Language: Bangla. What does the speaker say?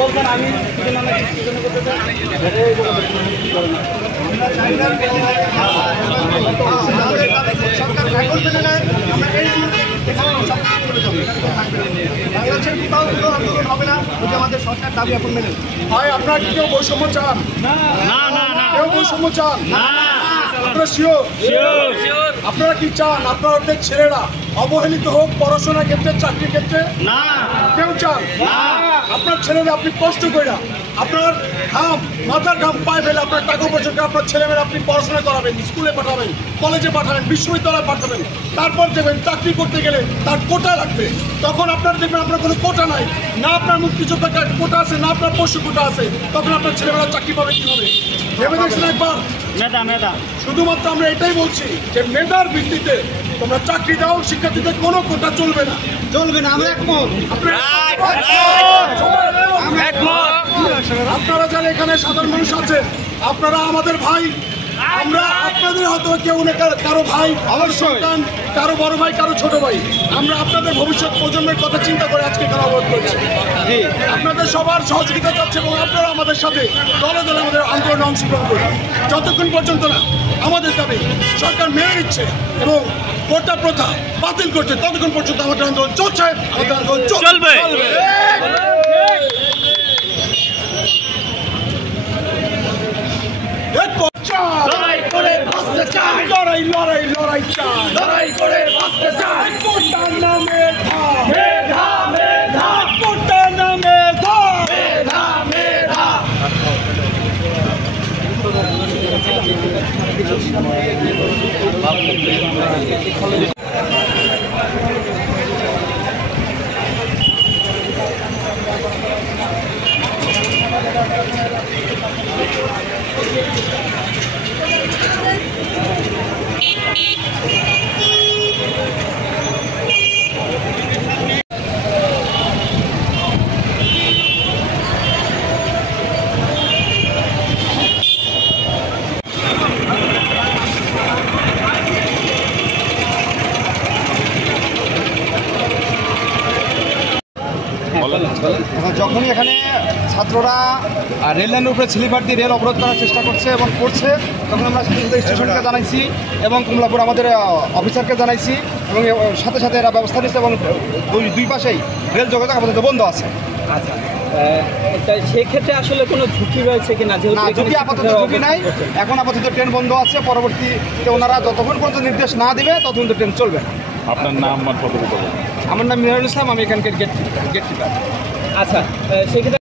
বলছেন আমি আমাদের সরকার দাবি এখন মেনে ভাই আপনারা কি কেউ বৈষম্য চান? না কেউ বৈষম্য চান? আপনারা শিওর? আপনারা কি চান আপনাদের ছেলেরা অবহেলিত হোক পড়াশোনার ক্ষেত্রে, চাকরির ক্ষেত্রে? না কেউ চান? আপনার ছেলেরা আপনি কষ্ট করে আপনার ঘাম, মাথার ঘাম পায়ে ফেলে আপনার টাকা পয়সা আপনার ছেলেমেয়েরা আপনি পড়াশোনা করাবেন, স্কুলে পাঠাবেন, কলেজে পাঠাবেন, বিশ্ববিদ্যালয়ে পাঠাবেন, তারপর দেখবেন চাকরি করতে গেলে তার কোটা লাগবে। তখন আপনার দেখবেন আপনার কোনো কোটা নাই, না আপনার মুক্তিযোদ্ধার কোটা আছে, না আপনার পশু কোটা আছে, তখন আপনার ছেলেমেয়েরা চাকরি পাবে কীভাবে? ভেবে দেখছেন একবার? শুধুমাত্র আমরা এটাই বলছি যে মেধার ভিত্তিতে তোমরা চাকরি দাও, শিক্ষার্থীদের কোনো কোটা চলবে না। আমরা একমত। আপনারা যারা এখানে সাধারণ মানুষ আছেন, আপনারা আমাদের ভাই, আমরা আপনাদের হয়তো কেউ না কারো ভাই, আমার সন্তান, কারো বড় ভাই, কারো ছোট ভাই, আমরা আপনাদের ভবিষ্যৎ প্রজন্মের কথা চিন্তা করে আজকে এখানে অবরোধ করছি। আপনাদের সবার সহযোগিতা চাচ্ছে এবং আপনারা আমাদের সাথে দলে দলে আমাদের আন্দোলনে অংশগ্রহণ করুন। যতক্ষণ পর্যন্ত না আমাদের দাবি সরকার মেনে নিচ্ছে এবং কোটা প্রথা বাতিল করছে, ততক্ষণ পর্যন্ত আমাদের আন্দোলন চলছে, আমাদের আন্দোলন চলবে। লড়াই করে বাঁচতে চাই, লড়াই লড়াই লড়াই চাই, লড়াই করে বাঁচতে চাই। কোটার নামে মেধা, মেধা, কোটার নামে মেধা, মেধা। যখনই এখানে ছাত্ররা রেল লাইনের উপরে স্লিপার দিয়ে রেল অবরোধ করার চেষ্টা করছে এবং করছে, তখন আমরা স্টেশনকে জানাইছি এবং কমলাপুর আমাদের অফিসারকে জানাইছি এবং সাথে সাথে এরা ব্যবস্থা নিচ্ছে এবং দুই পাশেই রেল যোগাযোগ আপাতত বন্ধ আছে। আচ্ছা, সেক্ষেত্রে আসলে কোনো ঝুঁকি রয়েছে কিনা? না, ঝুঁকি আপাতত ঝুঁকি নাই। এখন আপাতত ট্রেন বন্ধ আছে, পরবর্তীতে ওনারা যতক্ষণ পর্যন্ত নির্দেশ না দিবে ততক্ষণ ট্রেন চলবে না। আপনার নাম আর পদবি? আমার নাম মিরাজুল ইসলাম, আমি এখানকার গেট কিপার। আচ্ছা, সেক্ষেত্রে